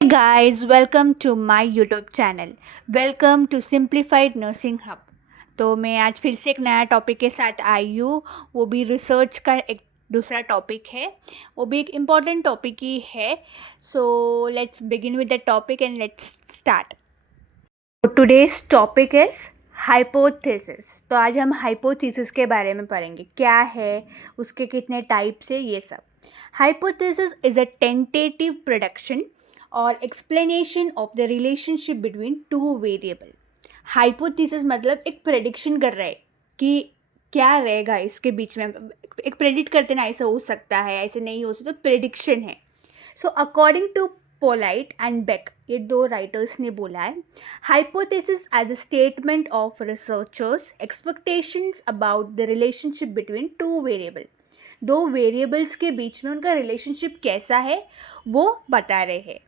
Guys, welcome to my YouTube चैनल। Welcome to simplified nursing hub. तो मैं आज फिर से एक नया टॉपिक के साथ आई हूँ। वो भी रिसर्च का एक दूसरा टॉपिक है, वो भी एक इम्पॉर्टेंट टॉपिक ही है। So let's begin with the topic and let's start. Today's topic is hypothesis. तो आज हम हाइपोथेसिस के बारे में पढ़ेंगे, क्या है, उसके कितने टाइप्स है, ये सब। Hypothesis is a tentative production और explanation of the relationship between two variable. Hypothesis मतलब एक प्रेडिक्शन कर रहा है कि क्या रहेगा इसके बीच में। एक प्रेडिक्ट करते ना, ऐसा हो सकता है, ऐसे नहीं हो सकता, तो प्रेडिक्शन है। So according to Polit and Beck, ये दो राइटर्स ने बोला है, hypothesis as a statement of researchers expectations about the relationship between two variable. दो वेरिएबल्स के बीच में उनका रिलेशनशिप कैसा है वो बता रहे हैं।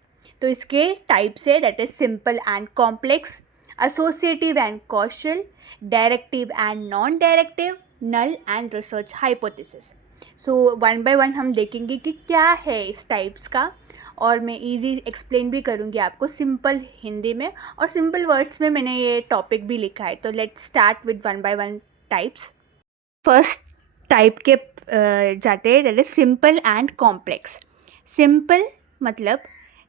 तो इसके टाइप्स है, that is simple and complex, associative and causal, directive and non directive, null and research hypothesis. So one by one हम देखेंगे कि क्या है इस टाइप्स का, और मैं इजी एक्सप्लेन भी करूँगी आपको सिंपल हिंदी में, और सिंपल वर्ड्स में मैंने ये टॉपिक भी लिखा है। तो let's start with one by one types. First type के जाते हैं, that is simple and complex. Simple मतलब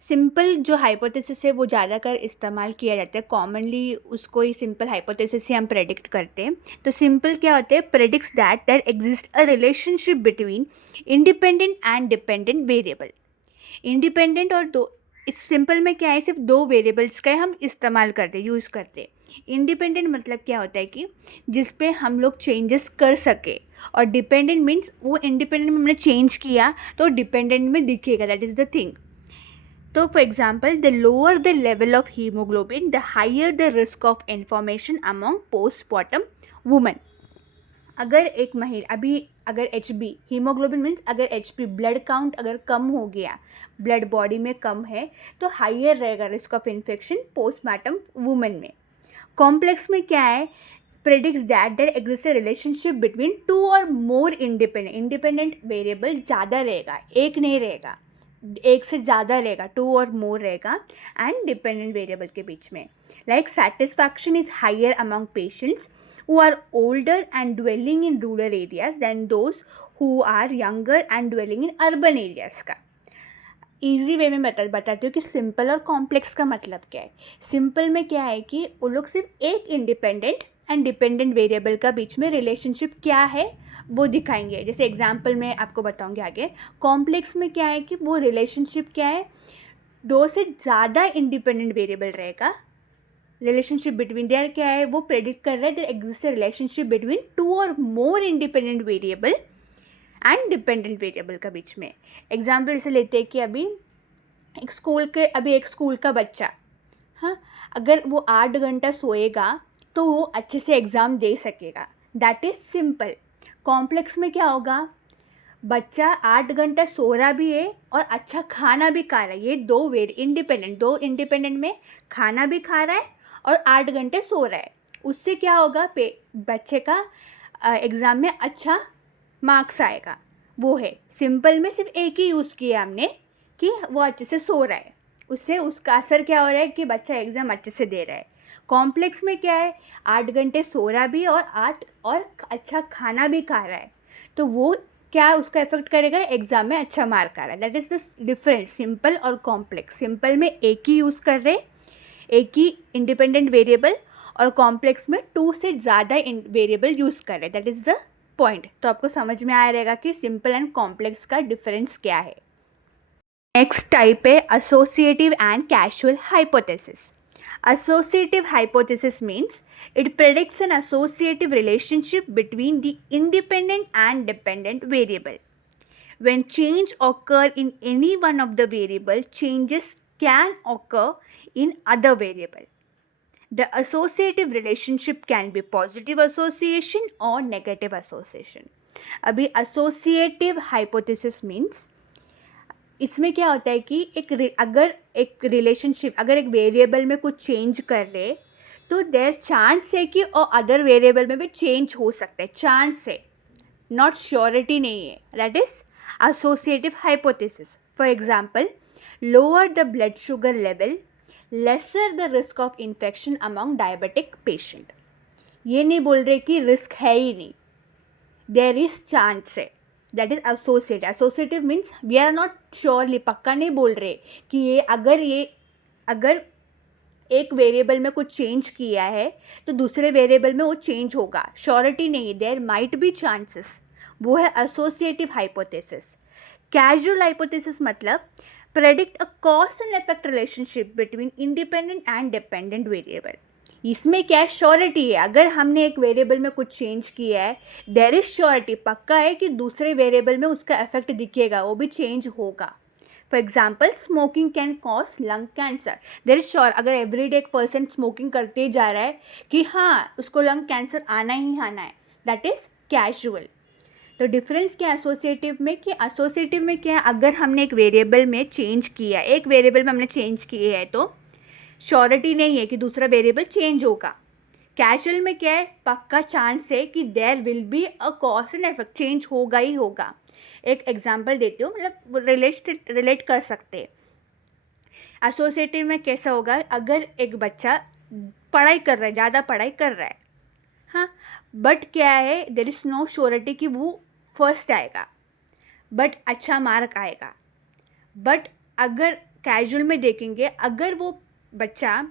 सिंपल जो हाइपोथेसिस है वो ज़्यादातर इस्तेमाल किया जाता है, कॉमनली उसको ही सिंपल हाइपोथेसिस से हम प्रेडिक्ट करते हैं। तो सिंपल क्या होते हैं, predicts that exist a relationship between independent and dependent variable. Independent और दो, इस सिंपल में क्या है, सिर्फ दो वेरिएबल्स का हम इस्तेमाल करते, यूज़ करते। इंडिपेंडेंट मतलब क्या होता है कि जिस पे हम लोग चेंजेस कर सके, और डिपेंडेंट मीन्स वो इंडिपेंडेंट में हमने चेंज किया तो डिपेंडेंट में दिखेगा, दैट इज़ द थिंग। तो for example, the lower the level of haemoglobin the higher the risk of information among postmortem women. अगर एक महिला अभी, अगर एच बी, हीमोग्लोबिन मीन्स अगर एच बी ब्लड काउंट अगर कम हो गया, ब्लड बॉडी में कम है, तो हाइयर रहेगा risk of infection postmortem women में। कॉम्प्लेक्स में क्या है, predicts that exist relationship between two और मोर इंडिपेंडेंट वेरिएबल ज़्यादा रहेगा, एक नहीं रहेगा, एक से ज़्यादा रहेगा, टू और मोर रहेगा, एंड डिपेंडेंट वेरिएबल के बीच में। Like satisfaction is higher among patients who are older and dwelling in rural areas than those who are younger and dwelling in urban areas का। ईजी वे में बताती हूँ कि सिंपल और कॉम्प्लेक्स का मतलब क्या है। सिंपल में क्या है कि वो लोग सिर्फ एक इंडिपेंडेंट एंड डिपेंडेंट वेरिएबल का बीच में रिलेशनशिप क्या है वो दिखाएंगे, जैसे एग्जांपल मैं आपको बताऊंगी आगे। कॉम्प्लेक्स में क्या है कि वो रिलेशनशिप क्या है, दो से ज़्यादा इंडिपेंडेंट वेरिएबल रहेगा, रिलेशनशिप बिटवीन देयर क्या है, वो प्रेडिक्ट कर रहा है there exist relationship between two और more independent variable and dependent variable का बीच में। एग्जाम्पल इसे लेते हैं कि अभी एक स्कूल का बच्चा, हाँ, अगर वो 8 घंटा सोएगा तो वो अच्छे से एग्ज़ाम दे सकेगा, दैट इज़ सिंपल। कॉम्प्लेक्स में क्या होगा, बच्चा 8 घंटा सो रहा भी है और अच्छा खाना भी खा रहा है, ये दो इंडिपेंडेंट में खाना भी खा रहा है और 8 घंटे सो रहा है, उससे क्या होगा, बच्चे का एग्ज़ाम में अच्छा मार्क्स आएगा। वो है सिंपल में सिर्फ एक ही यूज़ किया हमने कि वो अच्छे से सो रहा है, उससे उसका असर क्या हो रहा है कि बच्चा एग्ज़ाम अच्छे से दे रहा है। कॉम्प्लेक्स में क्या है, 8 घंटे सो रहा भी और अच्छा खाना भी खा रहा है, तो वो क्या उसका इफेक्ट करेगा, एग्ज़ाम में अच्छा मार्क आ रहा है। That is the difference, simple और कॉम्प्लेक्स। सिंपल में एक ही यूज़ कर रहे, एक ही इंडिपेंडेंट वेरिएबल, और कॉम्प्लेक्स में टू से ज़्यादा वेरिएबल यूज़ कर रहे, दैट इज़ द पॉइंट। तो आपको समझ में आ रहेगा कि सिंपल एंड कॉम्प्लेक्स का डिफरेंस क्या है। नेक्स्ट टाइप है associative and casual hypothesis. Associative hypothesis means it predicts an associative relationship between the independent and dependent variable. When change occur in any one of the variable, changes can occur in other variable. The associative relationship can be positive association or negative association. अभी associative hypothesis means इसमें क्या होता है कि अगर एक relationship, अगर एक वेरिएबल में कुछ चेंज कर रहे, तो देयर चांस है कि और अदर वेरिएबल में भी चेंज हो सकता है, चांस है, नॉट श्योरिटी नहीं है, that is associative hypothesis. For example, lower the blood sugar level, lesser the risk of infection among diabetic patient. ये नहीं बोल रहे कि रिस्क है ही नहीं, देयर इज चांस है, that is associative. Associative means we are not surely, पक्का नहीं बोल रहे कि ये अगर एक वेरिएबल में कुछ चेंज किया है तो दूसरे वेरिएबल में वो चेंज होगा, श्योरिटी नहीं, देयर माइट बी चांसेस, वो है एसोसिएटिव हाइपोथेसिस। कैजुअल हाइपोथेसिस मतलब predict a cause and effect relationship between independent and dependent variable. इसमें क्या श्योरिटी है, अगर हमने एक वेरिएबल में कुछ चेंज किया है, देयर इज श्योरिटी, पक्का है कि दूसरे वेरिएबल में उसका इफेक्ट दिखेगा, वो भी चेंज होगा। For example smoking can cause lung cancer, there is sure, अगर एवरीडे एक पर्सन स्मोकिंग करते जा रहा है कि हाँ उसको लंग कैंसर आना ही आना है, दैट इज कैजुअल। तो डिफरेंस क्या है एसोसिएटिव में, कि एसोसिएटिव में क्या है, अगर हमने एक वेरिएबल में चेंज किया, एक वेरिएबल में हमने चेंज किए है तो श्योरिटी नहीं है कि दूसरा वेरिएबल चेंज होगा। कैजुअल में क्या है, पक्का चांस है कि there will be a cause and effect, change होगा ही होगा। एक एग्जांपल देती हूँ, मतलब रिलेट कर सकते हैं। एसोसिएटिव में कैसा होगा, अगर एक बच्चा पढ़ाई कर रहा है, ज़्यादा पढ़ाई कर रहा है, हाँ, बट क्या है, देयर इज़ नो श्योरिटी कि वो फर्स्ट आएगा, बट अच्छा मार्क आएगा। बट अगर कैजुअल में देखेंगे, अगर वो बच्चा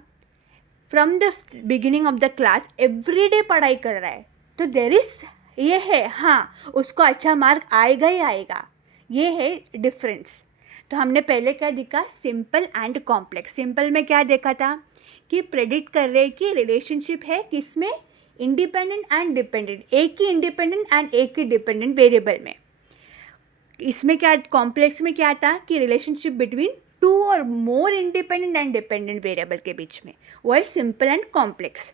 from the beginning of the class everyday पढ़ाई कर रहा है तो देयर इज ये है, हाँ उसको अच्छा मार्क आएगा ही आएगा, ये है डिफरेंस। तो हमने पहले क्या देखा, सिंपल एंड कॉम्प्लेक्स। सिंपल में क्या देखा था कि प्रेडिक्ट कर रहे कि रिलेशनशिप है किसमें, इंडिपेंडेंट एंड डिपेंडेंट, एक ही इंडिपेंडेंट एंड एक ही डिपेंडेंट वेरिएबल में। इसमें क्या, कॉम्प्लेक्स में क्या था कि रिलेशनशिप बिटवीन टू और more independent and dependent variable के बीच में, वो है सिंपल एंड कॉम्प्लेक्स।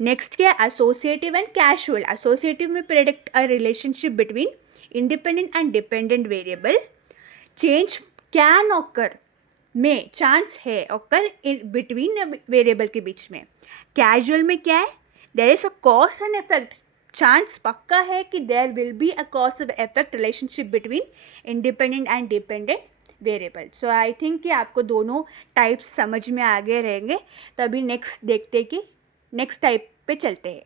नेक्स्ट क्या है, एसोसिएटिव एंड कैजुअल। एसोसिएटिव में predict a relationship between independent and dependent variable, change can occur, में चांस है ऑकर बिटवीन वेरिएबल के बीच में। कैजुअल में क्या है, there is a cause and effect, chance पक्का है कि there will be a cause of effect relationship between independent and dependent variable. So I think कि आपको दोनों टाइप्स समझ में आ गए रहेंगे। तो अभी नेक्स्ट देखते कि नेक्स्ट टाइप पे चलते हैं।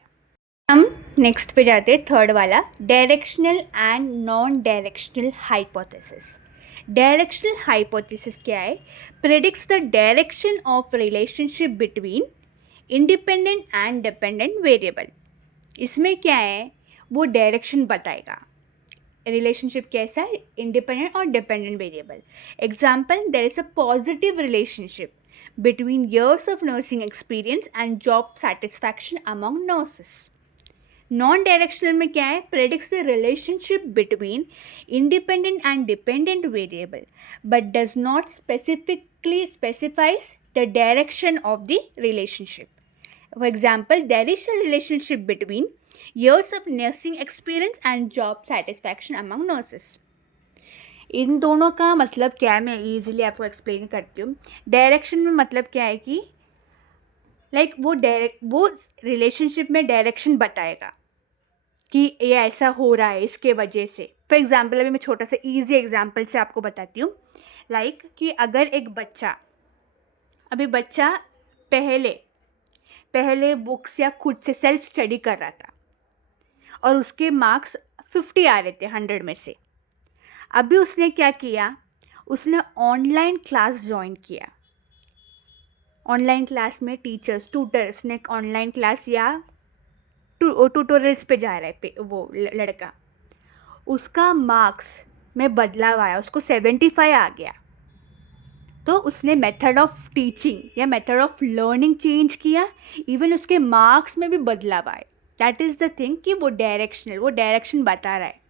हम नेक्स्ट पे जाते हैं, थर्ड वाला, directional and non directional hypothesis. Directional hypothesis क्या है, predicts the direction of relationship between independent and dependent variable. इसमें क्या है, वो डायरेक्शन बताएगा, रिलेशनशिप कैसा है, इंडिपेंडेंट और dependent variable. Example, there is a positive relationship between years of nursing experience and job satisfaction among nurses. Non directional में क्या है, predicts the relationship between independent and dependent variable but does not specifically specifies the direction of the relationship. For example, there is a relationship between years of nursing experience and job satisfaction among nurses. इन दोनों का मतलब क्या है, मैं easily आपको explain करती हूँ। डायरेक्शन में मतलब क्या है कि वो रिलेशनशिप में डायरेक्शन बताएगा कि ये ऐसा हो रहा है इसके वजह से। फॉर एग्जाम्पल, अभी मैं छोटा सा ईजी एग्जाम्पल से आपको बताती हूँ। कि अगर एक बच्चा पहले बुक्स या खुद से सेल्फ स्टडी कर रहा था और उसके मार्क्स 50 आ रहे थे 100 में से। अभी उसने क्या किया, उसने ऑनलाइन क्लास ज्वाइन किया। ऑनलाइन क्लास में ट्यूटर्स ने ऑनलाइन क्लास या ट्यूटोरियल्स पे जा रहा है वो लड़का, उसका मार्क्स में बदलाव आया, उसको 75 आ गया। तो उसने मेथड ऑफ टीचिंग या मेथड ऑफ लर्निंग चेंज किया, इवन उसके मार्क्स में भी बदलाव आए। दैट इज़ द थिंग कि वो डायरेक्शन बता रहा है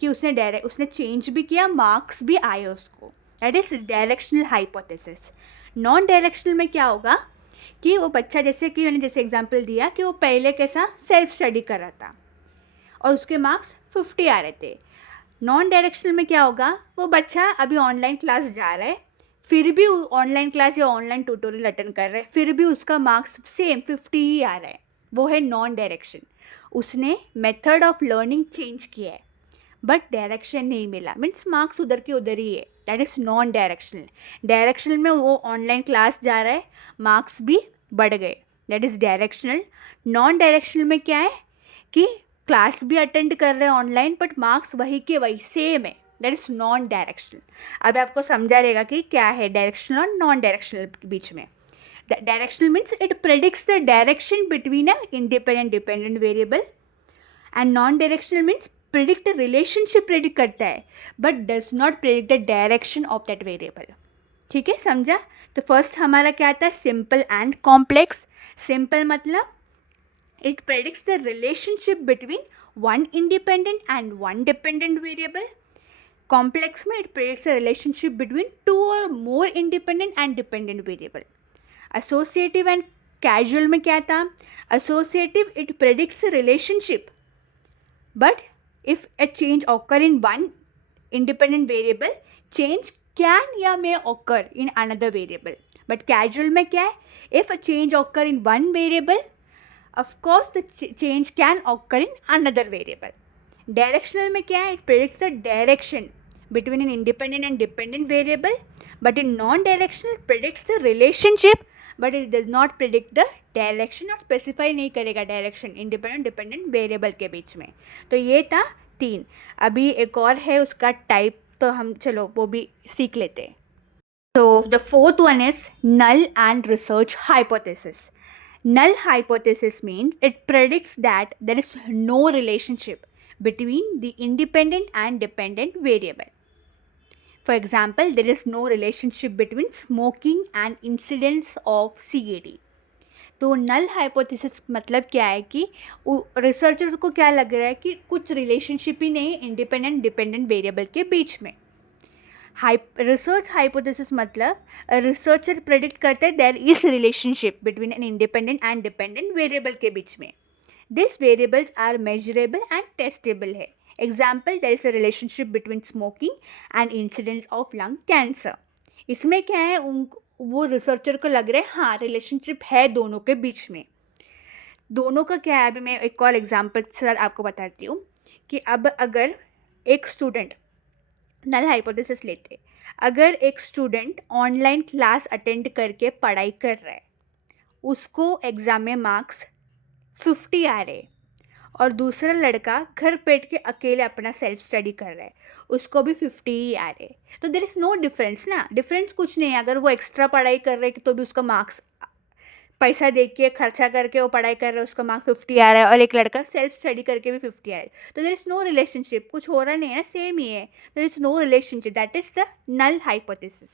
कि उसने चेंज भी किया, मार्क्स भी आए उसको। That is directional hypothesis. Non directional में क्या होगा कि वो बच्चा, मैंने एग्जांपल दिया कि वो पहले कैसा सेल्फ स्टडी कर रहा था और उसके मार्क्स 50 आ रहे थे। नॉन डायरेक्शनल में क्या होगा, वो बच्चा अभी ऑनलाइन क्लास जा रहा है, फिर भी ऑनलाइन क्लास या ऑनलाइन ट्यूटोरियल अटेंड कर रहा है, फिर भी उसका मार्क्स सेम 50 ही आ रहा है। वो है नॉन डायरेक्शन। उसने मेथड ऑफ लर्निंग चेंज किया है बट डायरेक्शन नहीं मिला, मीन्स मार्क्स उधर के उधर ही है। That is non directional. Directional में वो ऑनलाइन क्लास जा रहा है, मार्क्स भी बढ़ गए, that is directional. Non directional में क्या है कि क्लास भी अटेंड कर रहे हैं ऑनलाइन बट मार्क्स वही के वही सेम है, दैट इज़ नॉन डायरेक्शनल. अब आपको समझा रहेगा कि क्या है डायरेक्शनल और नॉन डायरेक्शनल के बीच में. Directional means it predicts the direction between a independent dependent variable, and non directional means predict relationship predict करता है but does not predict the direction of that variable. ठीक है, समझा. तो फर्स्ट हमारा क्या आता है, सिंपल एंड कॉम्प्लेक्स. सिंपल मतलब it predicts the relationship between one independent and one dependent variable. Complex में it predicts the relationship between two और more independent and dependent variable. Associative and casual में क्या था, associative it predicts relationship but if a change occur in one independent variable, change can या may occur in another variable. But casual में क्या है, if a change occur in one variable, of course the change can occur in another variable. Directional में क्या है, it predicts the direction between an independent and dependent variable, but in non-directional it predicts the relationship but it does not predict the direction, और specify नहीं करेगा direction independent dependent variable के बीच में. तो ये था 3. अभी एक और है उसका टाइप, तो हम चलो वो भी सीख लेते हैं. तो the fourth one is null and research hypothesis. Null hypothesis means it predicts that there is no relationship between the independent and dependent variable. For example, there is no relationship between smoking and incidence of CAD. तो null hypothesis मतलब क्या है कि researchers को क्या लग रहा है कि कुछ रिलेशनशिप ही नहीं इंडिपेंडेंट डिपेंडेंट वेरिएबल के बीच में. रिसर्च हाइपोथेसिस मतलब रिसर्चर प्रेडिक्ट करते हैं there is relationship between an independent and dependent variable के बीच में. This variables are measurable and testable है. Example, there is a relationship between smoking and incidence of lung cancer. इसमें क्या है, वो रिसर्चर को लग रहा है हाँ रिलेशनशिप है दोनों के बीच में. दोनों का क्या है, अभी मैं एक और एग्जाम्पल सर आपको बताती हूँ कि अब अगर एक स्टूडेंट, नल हाइपोथेसिस लेते, अगर एक स्टूडेंट ऑनलाइन क्लास अटेंड करके पढ़ाई कर रहा है, उसको एग्ज़ाम में मार्क्स 50 आ रहे, और दूसरा लड़का घर बैठ के अकेले अपना सेल्फ स्टडी कर रहा है, उसको भी 50 ही आ रहे. तो देयर इज़ नो डिफरेंस ना, डिफरेंस कुछ नहीं है. अगर वो एक्स्ट्रा पढ़ाई कर रहे तो भी उसका मार्क्स, पैसा दे के खर्चा करके वो पढ़ाई कर रहा है, उसका मार्क्स 50 आ रहा है, और एक लड़का सेल्फ स्टडी करके भी 50 आ रहा है. तो देयर इज़ नो रिलेशनशिप, कुछ हो रहा नहीं है ना, सेम ही है. There is no relationship, that is the null hypothesis.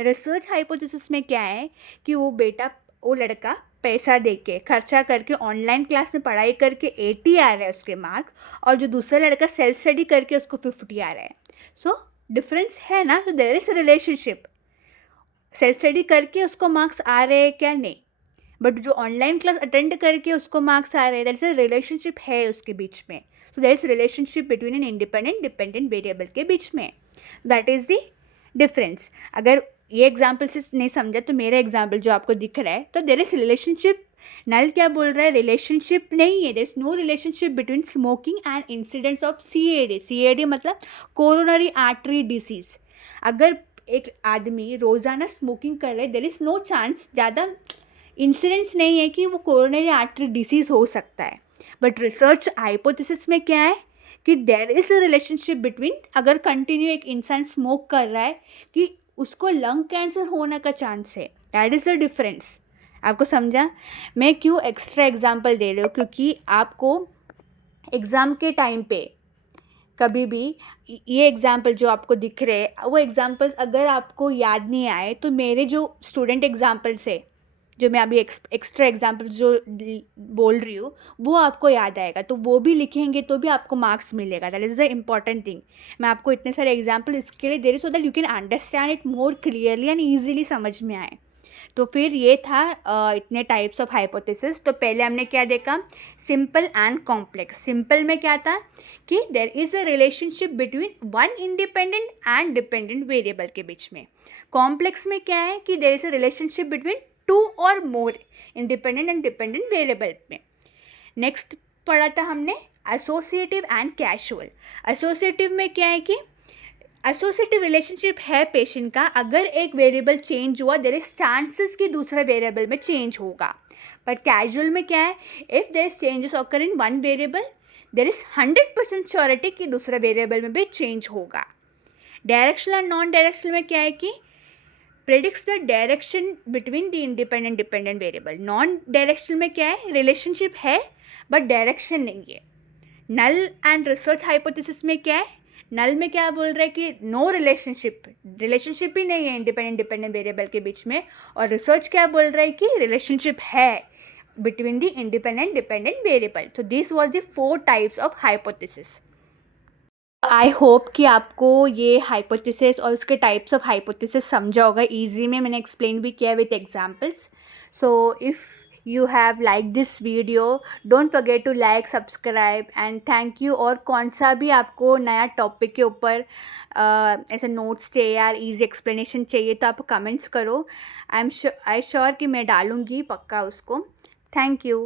Research hypothesis में क्या है कि वो लड़का पैसा दे के खर्चा करके ऑनलाइन क्लास में पढ़ाई करके 80 आ रहा है उसके मार्क, और जो दूसरा लड़का सेल्फ स्टडी करके उसको 50 आ रहा है. सो डिफरेंस है ना, तो there is relationship. Self study करके उसको मार्क्स आ रहे हैं क्या, नहीं, बट जो ऑनलाइन क्लास अटेंड करके उसको मार्क्स आ रहे हैं, दैट इज़ अ रिलेशनशिप है उसके बीच में. So there is relationship between an independent dependent variable के बीच में. That is the difference. अगर ये एग्जाम्पल से नहीं समझा तो मेरा एग्जाम्पल जो आपको दिख रहा है, तो देयर इज रिलेशनशिप. नल क्या बोल रहा है, रिलेशनशिप नहीं है, there is no relationship between smoking and incidents of CAD. CAD मतलब कोरोनरी आर्टरी डिसीज़. अगर एक आदमी रोज़ाना स्मोकिंग कर रहे, देयर इज़ नो चांस, ज़्यादा इंसिडेंट्स नहीं है कि वो कोरोनरी आर्टरी डिसीज़ हो सकता है. बट रिसर्च हाइपोथेसिस में क्या है कि there is a relationship between, अगर कंटिन्यू एक इंसान स्मोक कर रहा है कि उसको लंग कैंसर होने का चांस है. That is the difference. आपको समझा. मैं क्यों एक्स्ट्रा एग्जांपल दे रही हूँ, क्योंकि आपको एग्ज़ाम के टाइम पे कभी भी ये एग्जांपल जो आपको दिख रहे हैं, वो एग्जांपल्स अगर आपको याद नहीं आए तो मेरे जो स्टूडेंट एग्जांपल्स है, जो मैं अभी एक्स्ट्रा एग्जांपल्स जो बोल रही हूँ, वो आपको याद आएगा, तो वो भी लिखेंगे तो भी आपको मार्क्स मिलेगा. That is the important thing. मैं आपको इतने सारे एग्जांपल इसके लिए दे रही, so that you can understand it more clearly and easily समझ में आए. तो फिर ये था इतने टाइप्स ऑफ हाइपोथेसिस. तो पहले हमने क्या देखा, सिंपल एंड कॉम्प्लेक्स. सिंपल में क्या था कि there is a relationship between one independent and dependent variable के बीच में. कॉम्प्लेक्स में क्या है कि there is a relationship between two और more independent and dependent variable में. नेक्स्ट पढ़ा था हमने एसोसिएटिव एंड कैजुअल. एसोसिएटिव में क्या है कि एसोसिएटिव रिलेशनशिप है पेशेंट का, अगर एक वेरिएबल चेंज हुआ देयर इज चांसेस कि दूसरे वेरिएबल में चेंज होगा. पर कैजुअल में क्या है, if there is changes occur in one variable there is 100% surety कि दूसरे वेरिएबल में भी चेंज होगा. डायरेक्शनल एंड नॉन डायरेक्शनल में क्या है कि predicts the direction between the independent dependent variable. Non directional में क्या है, रिलेशनशिप है बट डायरेक्शन नहीं है. नल एंड रिसर्च हाइपोथेसिस में क्या है, नल में क्या बोल रहा है कि नो रिलेशनशिप, रिलेशनशिप ही नहीं है इंडिपेंडेंट डिपेंडेंट वेरिएबल के बीच में. और रिसर्च क्या बोल रहा है कि रिलेशनशिप है between the independent dependent variable. So this was the 4 types of hypothesis. I hope कि आपको ये हाइपोथेसिस और उसके टाइप्स ऑफ हाइपोथेसिस समझा होगा. ईजी में मैंने एक्सप्लेन भी किया with examples. So if you have liked this video, don't forget to like, subscribe and thank you. और कौन सा भी आपको नया टॉपिक के ऊपर ऐसे नोट्स चाहिए या ईजी एक्सप्लेनेशन चाहिए तो आप कमेंट्स करो. आई श्योर कि मैं डालूँगी पक्का उसको. Thank you.